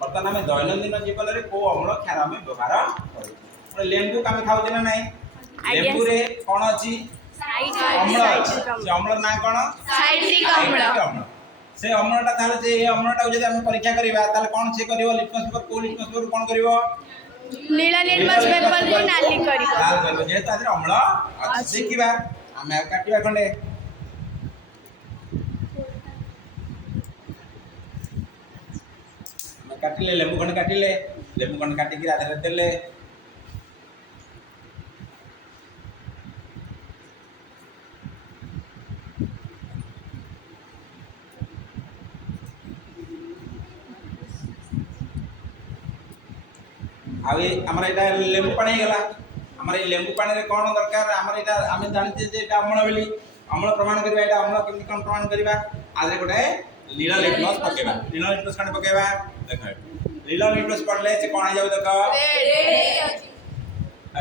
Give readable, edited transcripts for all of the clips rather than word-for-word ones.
बर्तमान आम दैनंदिन जीवन में को अम्ल क्षार आम व्यवहार कर लेंबू आम खाऊे ना नाई लेंबू रे कौन अच्छी अम्ल से अम्ल ना कौन अम्ल से अम्लटा ताले जे अम्लटा जदि हम परीक्षा करिबा ताले कौन से करिवो लिटमस पेपर को लिटमस पेपर कौन करिवो नीला लिटमस पेपर रे नाली करिवो लाल करिवो जे तादे अम्ल अच्छी देखिबा हम काटिबा खंडे काटिले लेंबू खंड काटिकी राधे देले आमर यहाँ लेंबू पानी गला आमर लेंबू पानी रे कौन दरकार आमर यहाँ आम जानते जे अम्ल बोली अम्ल प्रमाण करवा यहाँ अम्ल केमती कौन प्रमाण करवा आदि गोटे नीला लिटमस पकेबा नीला लिटमस कौन पकेबा देख नीला लिटमस पड़ले से कौन जाऊ देख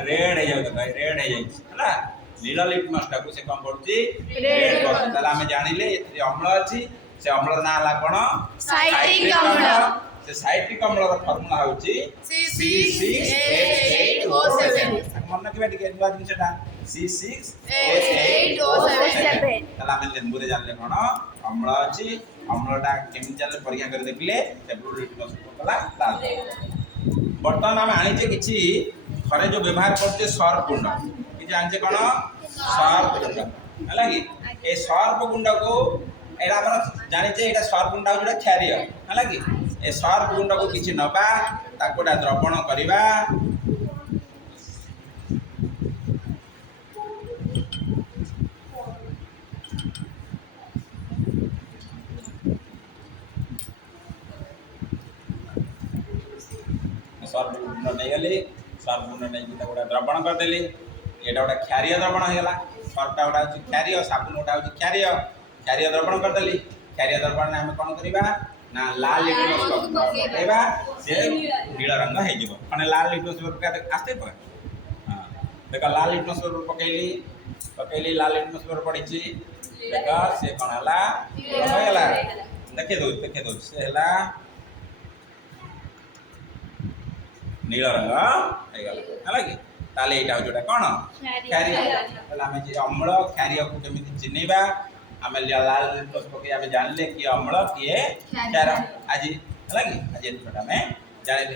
रेड हो जाऊ देख रेड हो जाइला नीला लिटमस टाकू से कौन पड़ुची रेड पड़ुची ताला हम जानिले एथि अम्ल अछि से अम्ल ना हला कोन साइट्रिक अम्ल से साइट्रिक अम्ल रो फार्मूला होची C6H8O7 मन के बेटी के दुआ दिन सेटा C6H8O7 ताला हम लेंबू रे जानले कोन अम्ल अछि अम्लटा केमि चले परीक्षा कर देखले टेबल लिटमस पकला लाल बर्तमान हम आनी जे किछि घरे जो व्यवहार करते सर्फ गुंड कि जानते कोन सर्फ गुंड हला कि ए सर्फ गुंड को एरा अपन जानिते एटा सर्फ गुंड हो जेटा क्षारीय हला कि ए सर्फ गुंड को किछि नबा ताकोडा द्रवण करिबा सर्फ गुंड नहीं गले सर्फ गुंड नहीं ताकोडा द्रवण कर देली एटा गोटा क्षारीय द्रवण हो गला सर्फटा गोटा होची क्षारीय साबुन गोटा होची क्षारीय क्षारीय द्रवण कर देली क्षारीय द्रवण में हम कोन करिबा ना लाल लिटमस पकेबा से नीला रंग हे जिवो माने लाल लिटमस पेपर आस्ते पर हां देखा लाल लिटमस पेपर पकेली लाल लिटमस पेपर पड़ीची देखा से कोन हला हो गला देखे दो से हला नीला रंग हे गला हला कि ताले एटा जोटा कोन क्षारीय हला हम जे अम्ल क्षारीय को केमिति चिन्हबा आमे लाल लिटमस पके आमे जानले कि अम्ल किए क्षार आज हला कि आज एटा में जाने